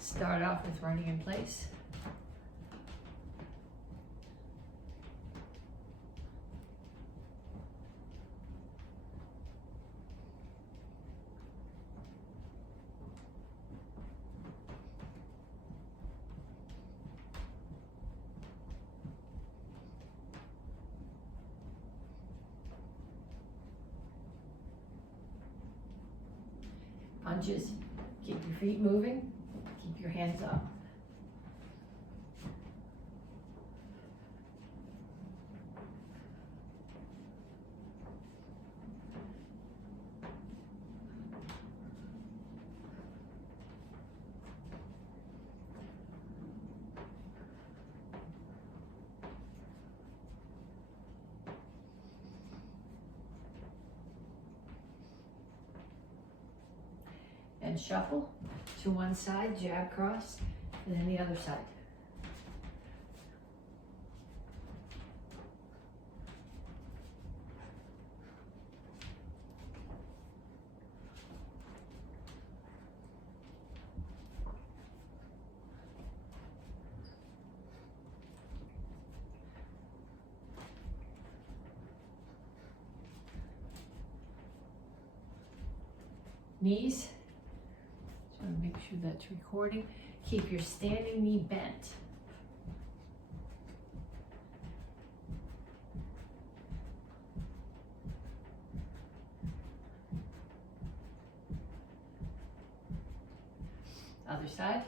Start off with running in place. Punches, keep your feet moving, keep your hands up. And shuffle to one side, jab cross, and then the other side. Knees. So make sure that's recording. Keep your standing knee bent. Other side.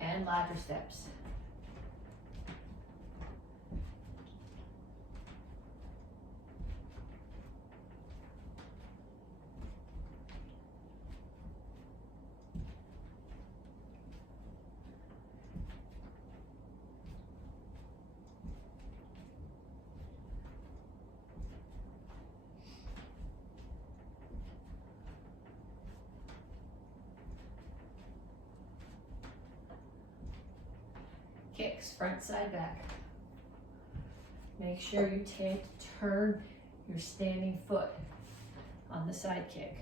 And ladder steps. Kicks, front, side, back. Make sure you turn your standing foot on the side kick.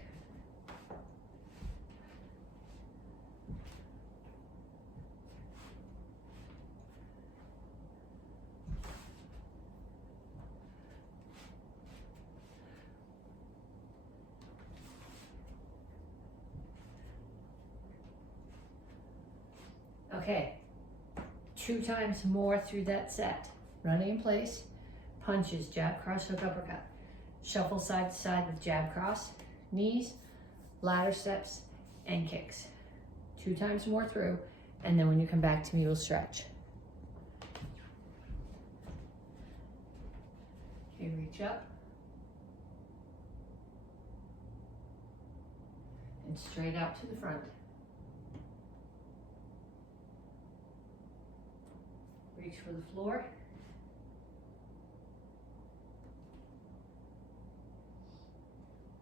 Okay. 2 times more through that set. Running in place, punches, jab, cross, hook, uppercut. Shuffle side to side with jab, cross, knees, ladder steps, and kicks. 2 times more through, and then when you come back to me, we'll stretch. Okay, reach up. And straight out to the front. Reach for the floor.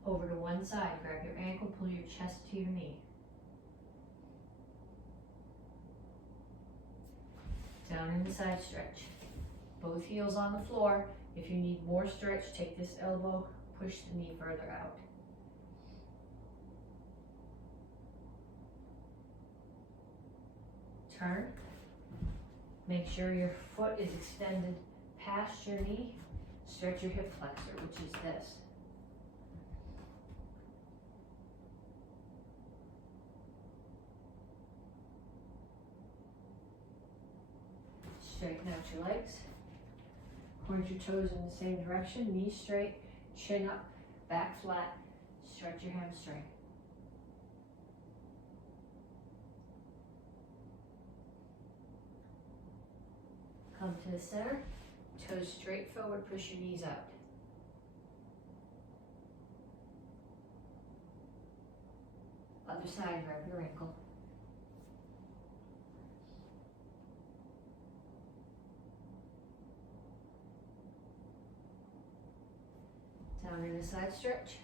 Over to one side, grab your ankle, pull your chest to your knee. Down in the side stretch. Both heels on the floor. If you need more stretch, take this elbow, push the knee further out. Turn. Make sure your foot is extended past your knee. Stretch your hip flexor, which is this. Straighten out your legs. Point your toes in the same direction. Knees straight, chin up, back flat. Stretch your hamstring. Come to the center, toes straight forward, push your knees out. Other side, grab your ankle. Down in a side stretch.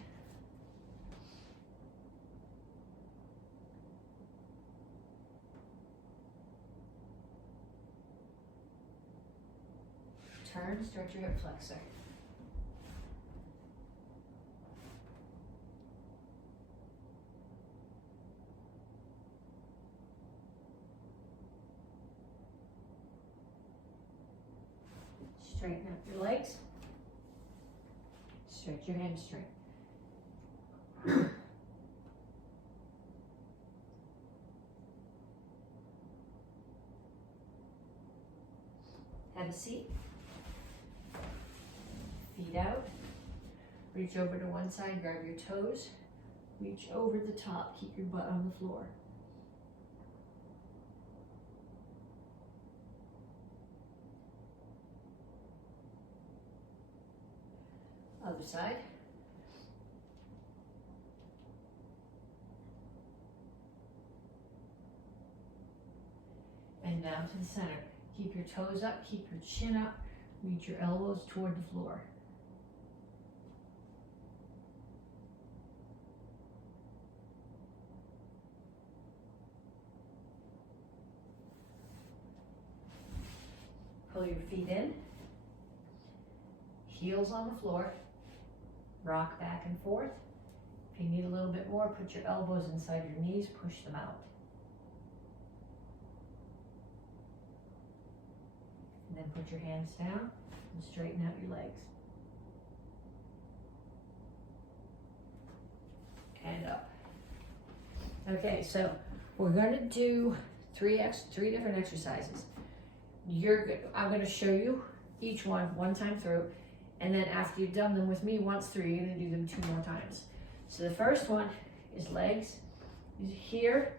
turn, stretch your hip flexor. Straighten up your legs. Stretch your hamstring. Have a seat. Feet out. Reach over to one side, grab your toes. Reach over the top, keep your butt on the floor. Other side. And down to the center. Keep your toes up, keep your chin up, reach your elbows toward the floor. Pull your feet in, heels on the floor, rock back and forth. If you need a little bit more, put your elbows inside your knees, push them out. And then put your hands down and straighten out your legs. And up. Okay, so we're gonna do three different exercises. I'm gonna show you each one time through, and then after you've done them with me once through, you're gonna do them 2 more times. So the first one is legs. Here,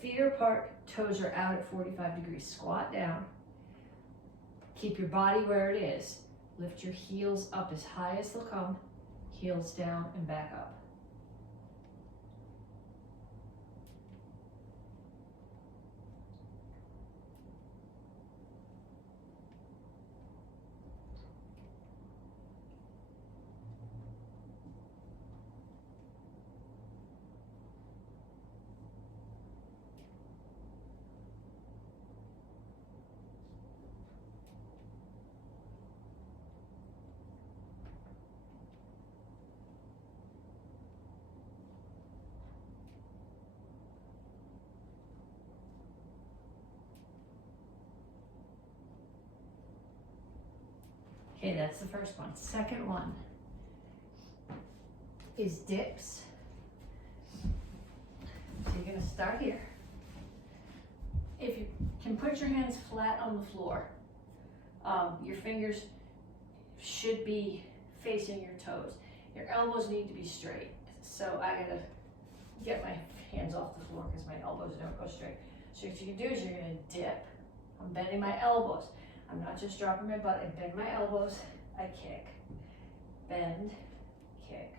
feet are apart, toes are out at 45 degrees. Squat down. Keep your body where it is. Lift your heels up as high as they'll come, heels down and back up. Okay, that's the first one. Second one is dips. So you're gonna start here. If you can put your hands flat on the floor, your fingers should be facing your toes. Your elbows need to be straight. So I gotta get my hands off the floor because my elbows don't go straight. So what you can do is you're gonna dip. I'm bending my elbows. I'm not just dropping my butt, I bend my elbows, I kick. Bend, kick.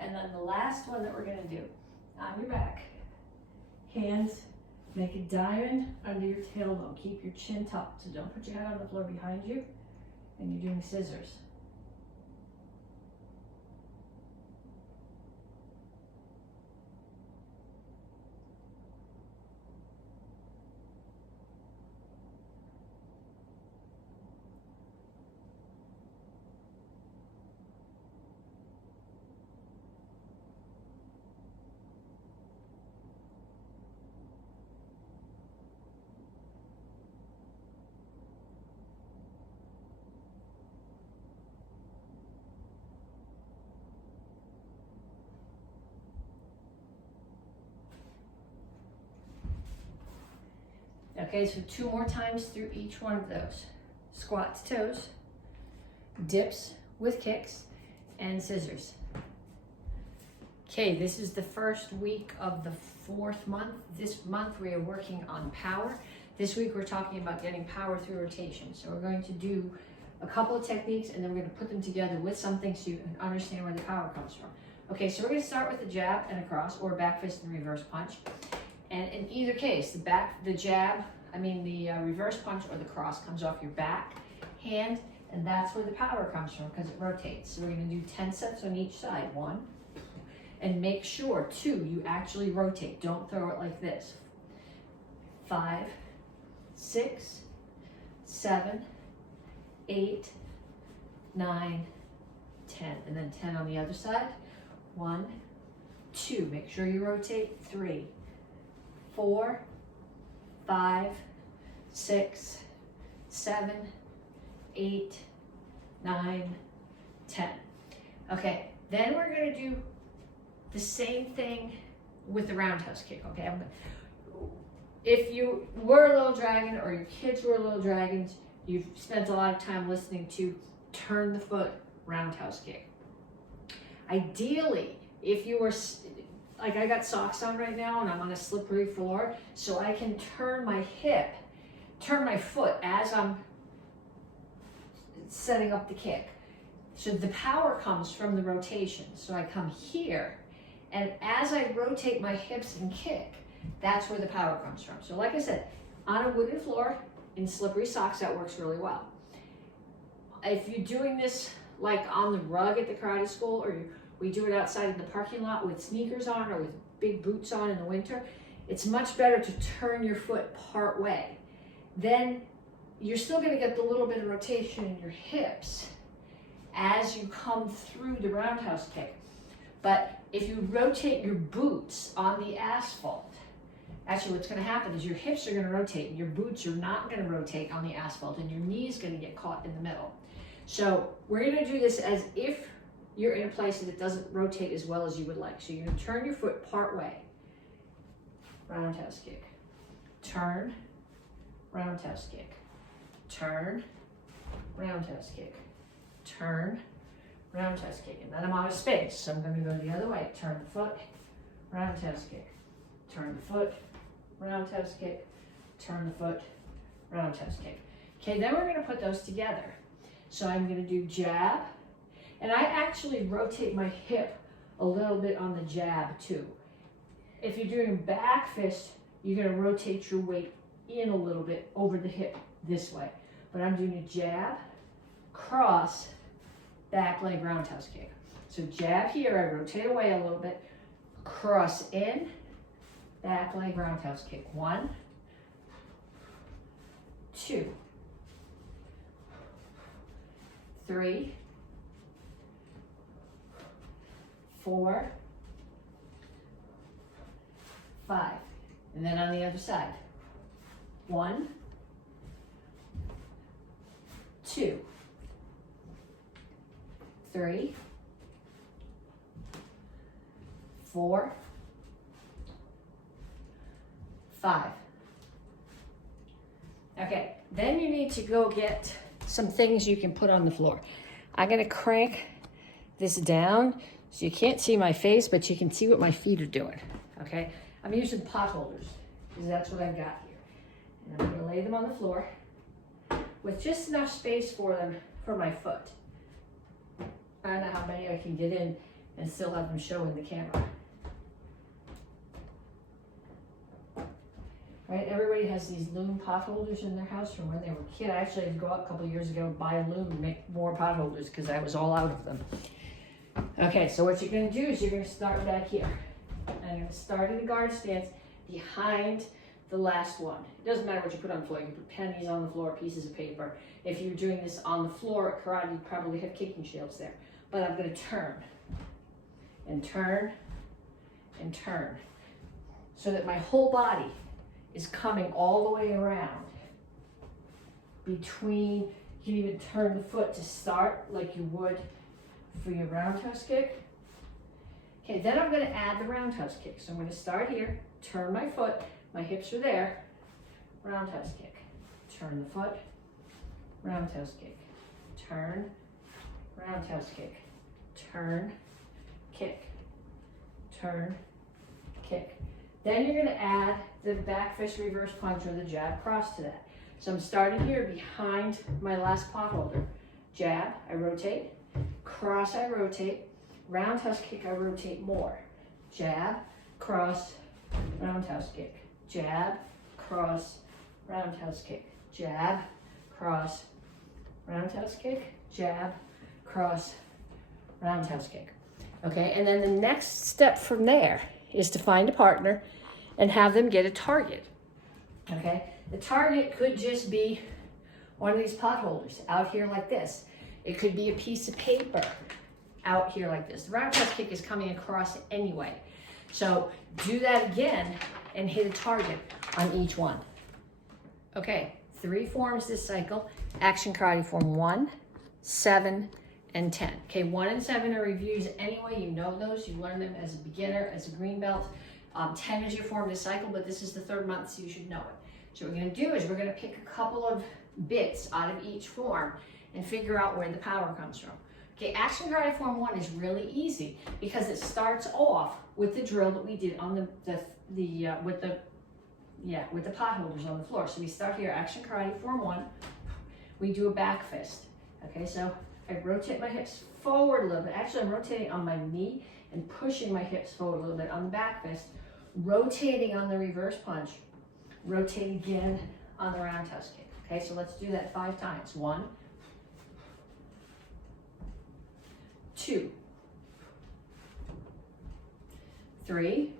And then the last one that we're gonna do, on your back, hands, make a diamond under your tailbone. Keep your chin tucked, so don't put your head on the floor behind you, and you're doing scissors. Okay, so 2 more times through each one of those. Squat to toes, dips with kicks, and scissors. Okay, this is the first week of the 4th month. This month we are working on power. This week we're talking about getting power through rotation. So we're going to do a couple of techniques and then we're going to put them together with something so you can understand where the power comes from. Okay, so we're going to start with a jab and a cross, or back fist and reverse punch. And in either case, the reverse punch or the cross comes off your back hand, and that's where the power comes from because it rotates. So we're going to do 10 sets on each side. 1, and make sure 2, you actually rotate. Don't throw it like this. 5, 6, 7, 8, 9, 10, and then 10 on the other side. 1, 2, make sure you rotate. 3, 4, 5, 6, 7, 8, 9, 10. Okay, then we're going to do the same thing with the roundhouse kick. Okay, if you were a little dragon or your kids were little dragons, you've spent a lot of time listening to turn the foot roundhouse kick. Ideally, if you were, like I got socks on right now and I'm on a slippery floor, so I can turn my foot as I'm setting up the kick. So the power comes from the rotation. So I come here, and as I rotate my hips and kick, that's where the power comes from. So like I said, on a wooden floor in slippery socks, that works really well. If you're doing this like on the rug at the karate school, or we do it outside in the parking lot with sneakers on or with big boots on in the winter, it's much better to turn your foot part way. Then you're still going to get the little bit of rotation in your hips as you come through the roundhouse kick. But if you rotate your boots on the asphalt, actually what's going to happen is your hips are going to rotate and your boots are not going to rotate on the asphalt, and your knee's going to get caught in the middle. So we're going to do this as if you're in a place that it doesn't rotate as well as you would like. So you're going to turn your foot part way. Roundhouse kick. Turn. Roundhouse kick. Turn. Roundhouse kick. Turn. Roundhouse kick. And then I'm out of space, so I'm going to go the other way. Turn the foot. Roundhouse kick. Turn the foot. Roundhouse kick. Turn the foot. Roundhouse kick. Okay, then we're going to put those together. So I'm going to do jab. And I actually rotate my hip a little bit on the jab too. If you're doing back fist, you're going to rotate your weight in a little bit over the hip this way. But I'm doing a jab, cross, back leg roundhouse kick. So jab here, I rotate away a little bit, cross in, back leg roundhouse kick. 1, 2, 3, 4, 5, and then on the other side. 1, 2, 3, 4, 5. Okay, then you need to go get some things you can put on the floor. I'm going to crank this down so you can't see my face, but you can see what my feet are doing. Okay, I'm using pot holders because that's what I've got here. And I'm going to lay them on the floor with just enough space for them for my foot. I don't know how many I can get in and still have them show in the camera. Right, everybody has these loom pot holders in their house from when they were a kid. I actually had to go out a couple of years ago and buy a loom and make more pot holders because I was all out of them. Okay, so what you're going to do is you're going to start back here. I'm going to start in the guard stance behind the last one. It doesn't matter what you put on the floor. You can put pennies on the floor, pieces of paper. If you're doing this on the floor at karate, you probably have kicking shields there. But I'm going to turn and turn and turn so that my whole body is coming all the way around between. You can even turn the foot to start like you would for your roundhouse kick. Okay, then I'm going to add the roundhouse kick. So I'm going to start here, turn my foot, my hips are there, roundhouse kick, turn the foot, roundhouse kick, turn, roundhouse kick, turn, kick, turn, kick. Then you're gonna add the back fist reverse punch or the jab cross to that. So I'm starting here behind my last pot holder. Jab, I rotate. Cross, I rotate. Roundhouse kick, I rotate more. Jab, cross, roundhouse kick. Jab, cross, roundhouse kick. Jab, cross, roundhouse kick. Jab, cross, roundhouse kick. Okay, and then the next step from there is to find a partner and have them get a target. Okay, the target could just be one of these pot holders out here like this. It could be a piece of paper out here like this. The roundhouse kick is coming across anyway. So do that again and hit a target on each one. Okay, 3 forms this cycle. Action karate form 1, 7, and 10. Okay, 1 and 7 are reviews anyway. You know those. You learn them as a beginner, as a green belt. 10 is your form this cycle, but this is the 3rd month, so you should know it. So what we're going to do is we're going to pick a couple of bits out of each form and figure out where the power comes from. Okay, action karate form 1 is really easy because it starts off with the drill that we did on with the pot holders on the floor. So we start here, action karate form 1. We do a back fist. Okay, so I rotate my hips forward a little bit. Actually, I'm rotating on my knee and pushing my hips forward a little bit on the back fist, rotating on the reverse punch, rotate again on the roundhouse kick. Okay, so let's do that 5 times. 1, 2, 3,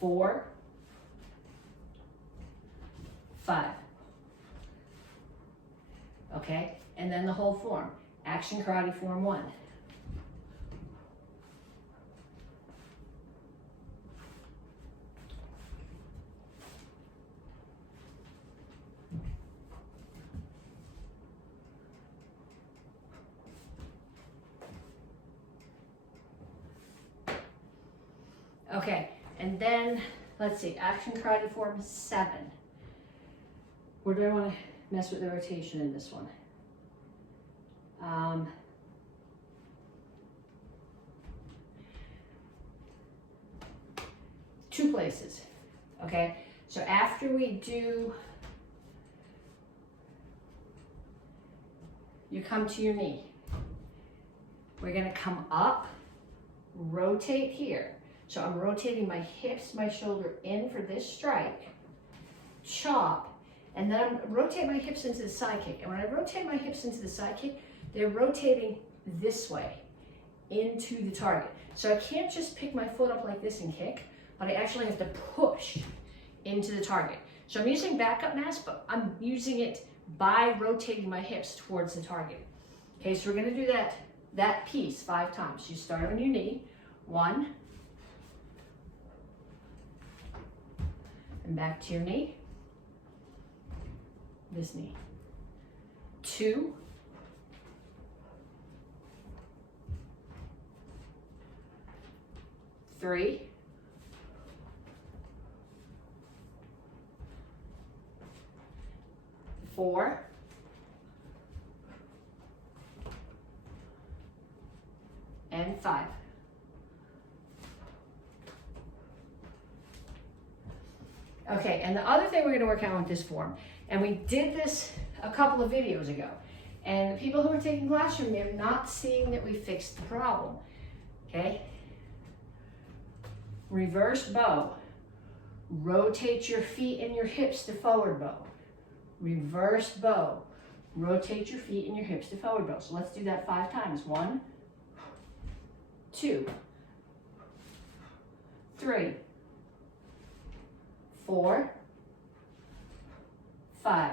4, 5. Okay, and then the whole form. Action karate form 1. Okay, and then let's see, action karate form 7. Where do I want to mess with the rotation in this one? 2 places. Okay, so after we do, you come to your knee. We're going to come up, rotate here. So I'm rotating my hips, my shoulder in for this strike, chop, and then I'm rotate my hips into the side kick. And when I rotate my hips into the side kick, they're rotating this way into the target. So I can't just pick my foot up like this and kick, but I actually have to push into the target. So I'm using backup mass, but I'm using it by rotating my hips towards the target. Okay, so we're gonna do that piece 5 times. You start on your knee, 1, and back to your knee, this knee, 2, 3, 4, and 5. Okay, and the other thing we're going to work on with this form, and we did this a couple of videos ago, and the people who are taking class from me are not seeing that we fixed the problem. Okay? Reverse bow. Rotate your feet and your hips to forward bow. Reverse bow. Rotate your feet and your hips to forward bow. So let's do that 5 times. 1, 2, 3, 4, 5.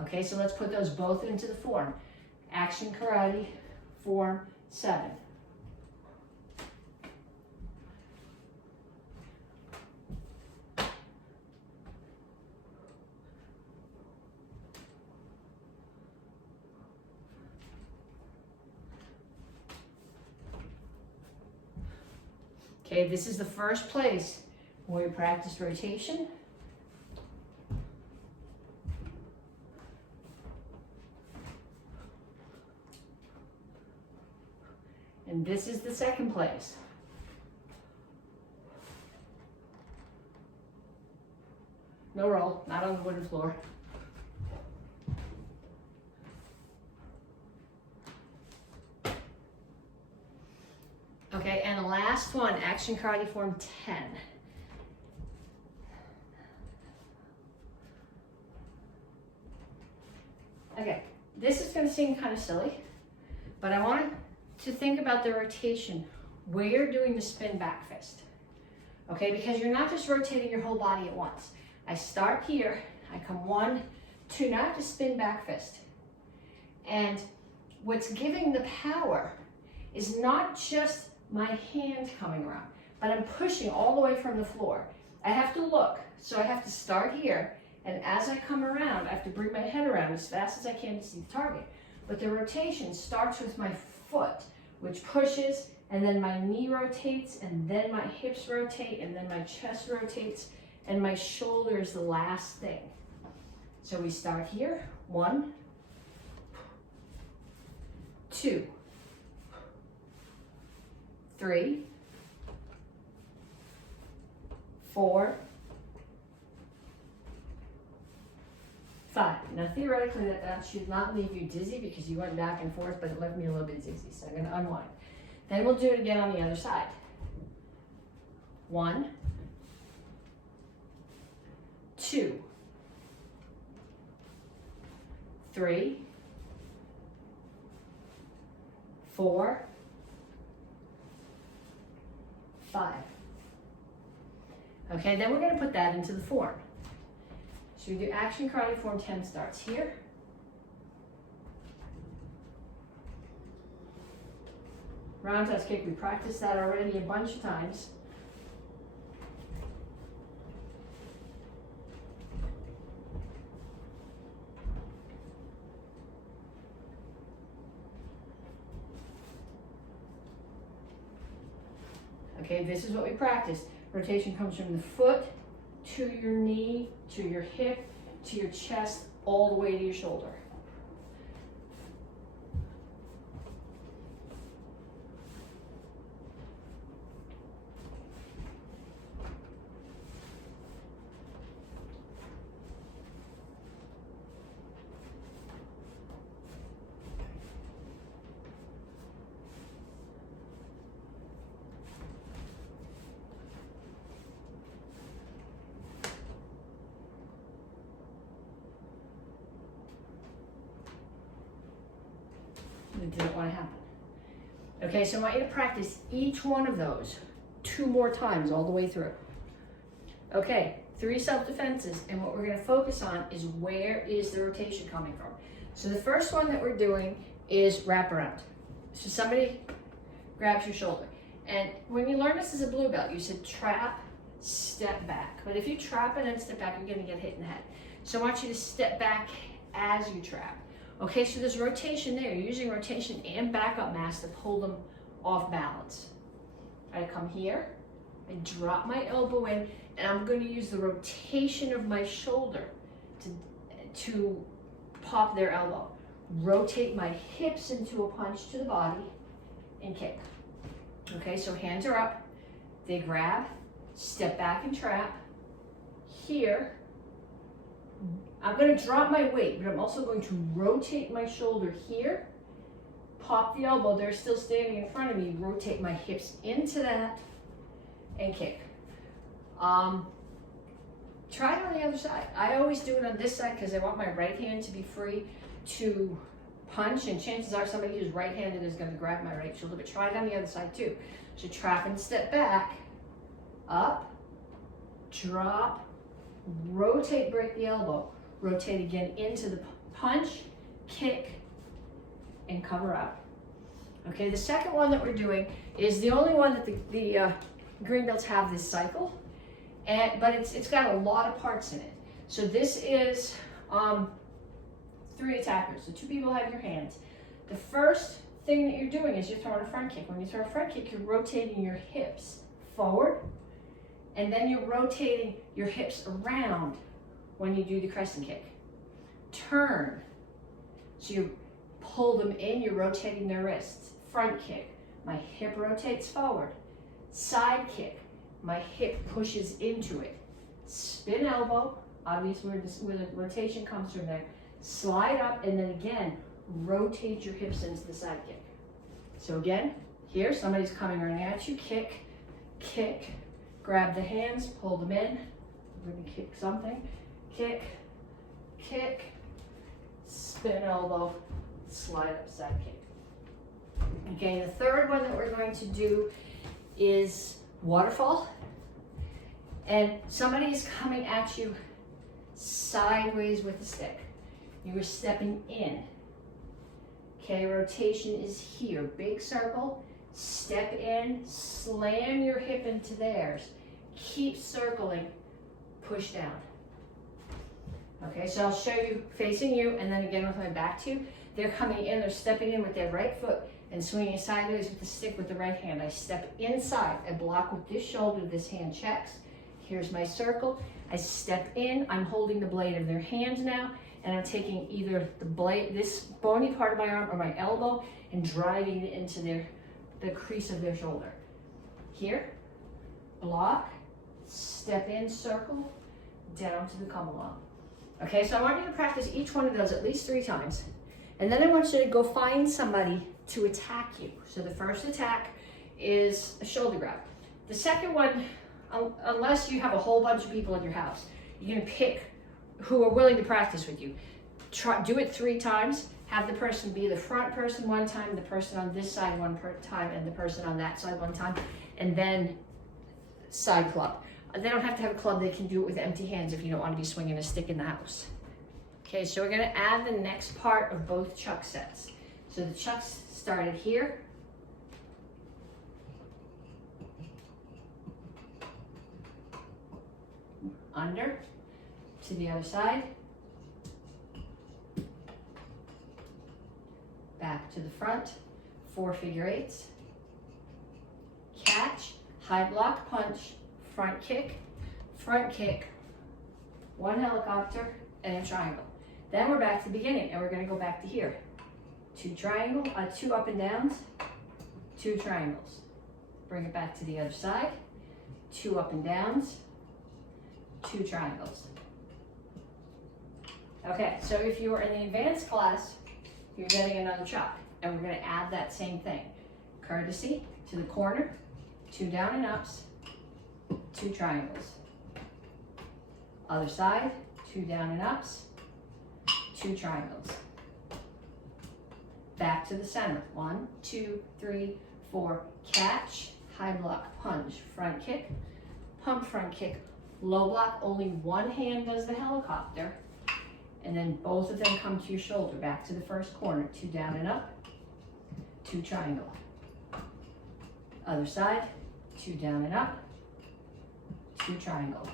Okay, so let's put those both into the form. Action karate, form 7. Okay, this is the first place where we practice rotation. And this is the second place. No roll, not on the wooden floor. Okay, and the last one, Action Karate Form 10. Okay, this is going to seem kind of silly, but I want to think about the rotation where you're doing the spin back fist. Okay, because you're not just rotating your whole body at once. I start here, I come 1, 2, now I have to spin back fist. And what's giving the power is not just my hand coming around, but I'm pushing all the way from the floor. I have to look, so I have to start here, and as I come around, I have to bring my head around as fast as I can to see the target. But the rotation starts with my foot, which pushes, and then my knee rotates, and then my hips rotate, and then my chest rotates, and my shoulder is the last thing. So we start here, 1, 2, 3, 4, 5. Now theoretically that should not leave you dizzy because you went back and forth, but it left me a little bit dizzy, so I'm going to unwind. Then we'll do it again on the other side. 1, 2, 3, 4, 5. Okay, then we're going to put that into the form. So we do Action Karate Form 10 starts here. Roundhouse kick, we practiced that already a bunch of times. Okay, this is what we practiced. Rotation comes from the foot to your knee, to your hip, to your chest, all the way to your shoulder. It didn't want to happen. Okay, so I want you to practice each one of those 2 more times all the way through. Okay, 3 self-defenses, and what we're going to focus on is where is the rotation coming from. So the first one that we're doing is wraparound. So somebody grabs your shoulder. And when you learn this as a blue belt, you said trap, step back. But if you trap and then step back, you're going to get hit in the head. So I want you to step back as you trap. Okay, so there's rotation there. You're using rotation and backup mass to pull them off balance. I come here, I drop my elbow in, and I'm going to use the rotation of my shoulder to pop their elbow. Rotate my hips into a punch to the body and kick. Okay, so hands are up, they grab, step back and trap. Here, I'm going to drop my weight, but I'm also going to rotate my shoulder here, pop the elbow, they're still standing in front of me, rotate my hips into that, and kick. Try it on the other side. I always do it on this side because I want my right hand to be free to punch, and chances are somebody who's right-handed is going to grab my right shoulder, but try it on the other side too. So trap and step back, up, drop, rotate, break the elbow, rotate again into the punch, kick, and cover up. Okay, the second one that we're doing is the only one that the green belts have this cycle, but it's got a lot of parts in it. So this is 3 attackers. So 2 people have your hands. The first thing that you're doing is you're throwing a front kick. When you throw a front kick, you're rotating your hips forward, and then you're rotating your hips around when you do the crescent kick. Turn. So you pull them in, you're rotating their wrists. Front kick. my hip rotates forward. Side kick, my hip pushes into it. Spin elbow, obviously where the rotation comes from there. Slide up, and then again, rotate your hips into the side kick. So again, here, somebody's coming right at you, kick, kick, grab the hands, pull them in. We're gonna kick something, kick, kick, spin elbow, slide up, side kick. Okay, the third one that we're going to do is waterfall. And somebody is coming at you sideways with the stick. You are stepping in. Okay, rotation is here. Big circle, step in, slam your hip into theirs. Keep circling, push down. Okay, so I'll show you facing you, and then again with my back to you. They're coming in, they're stepping in with their right foot and swinging sideways with the stick with the right hand. I step inside, I block with this shoulder, this hand checks. Here's my circle. I step in, I'm holding the blade of their hand now, and I'm taking either the blade, this bony part of my arm or my elbow, and driving it into the crease of their shoulder. Here, block, step in, circle, down to the come along. Okay, so I want you to practice each one of those at least 3 times. And then I want you to go find somebody to attack you. So the first attack is a shoulder grab. The second one, unless you have a whole bunch of people in your house, you're gonna pick who are willing to practice with you. Do it 3 times. Have the person be the front person one time, the person on this side one time, and the person on that side one time, and then side club. They don't have to have a club, they can do it with empty hands if you don't want to be swinging a stick in the house. Okay, so we're gonna add the next part of both chuck sets. So the chucks started here. Under, to the other side. Back to the front, 4 figure eights. Catch, high block punch, front kick, 1 helicopter, and a triangle. Then we're back to the beginning, and we're gonna go back to here. 2 triangle, 2 up and downs, 2 triangles. Bring it back to the other side, 2 up and downs, 2 triangles. Okay, so if you were in the advanced class, you're getting another chuck, and we're gonna add that same thing. Courtesy to the corner, 2 down and ups, 2 triangles. Other side, 2 down and ups, 2 triangles. Back to the center, 1, 2, 3, 4, catch, high block, punch, front kick, pump front kick, low block, only one hand does the helicopter, and then both of them come to your shoulder, back to the first corner, 2 down and up, 2 triangle. Other side, 2 down and up, 2 triangle.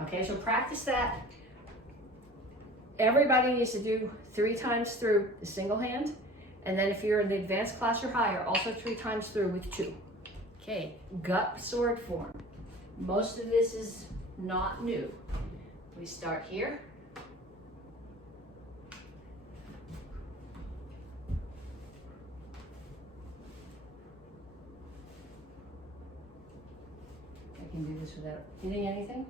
Okay, so practice that. Everybody needs to do 3 times through the single hand, and then if you're in the advanced class or higher, also 3 times through with 2. Okay, gut sword form. Most of this is not new. We start here. I can do this without hitting anything.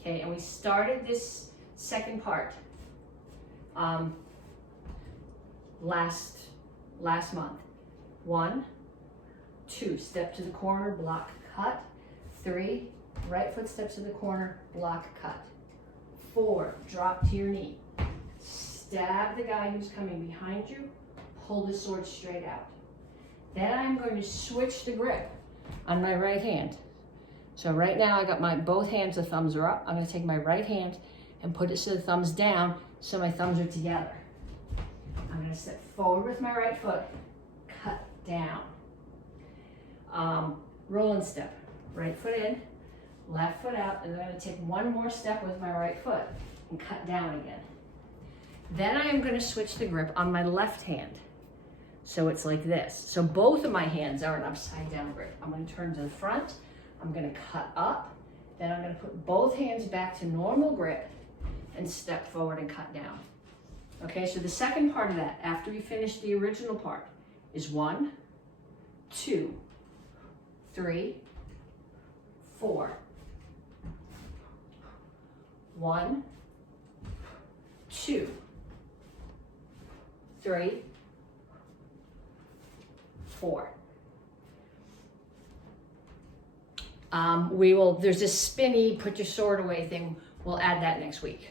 Okay, and we started this second part last month. 1, 2, step to the corner, block, cut. 3, right foot steps to the corner, block, cut. 4, drop to your knee. Stab the guy who's coming behind you, pull the sword straight out. Then I'm going to switch the grip on my right hand. So right now I got both hands, the thumbs are up. I'm gonna take my right hand and put it so the thumbs down so my thumbs are together. I'm gonna step forward with my right foot, cut down. Roll and step, right foot in, left foot out, and then I'm gonna take one more step with my right foot and cut down again. Then I am gonna switch the grip on my left hand. So it's like this. So both of my hands are an upside down grip. I'm gonna turn to the front, I'm gonna cut up, then I'm gonna put both hands back to normal grip and step forward and cut down. Okay, so the second part of that, after we finish the original part, is 1, 2, 3, 4. 1, 2, 3, 4. There's this spinny, put your sword away thing. We'll add that next week.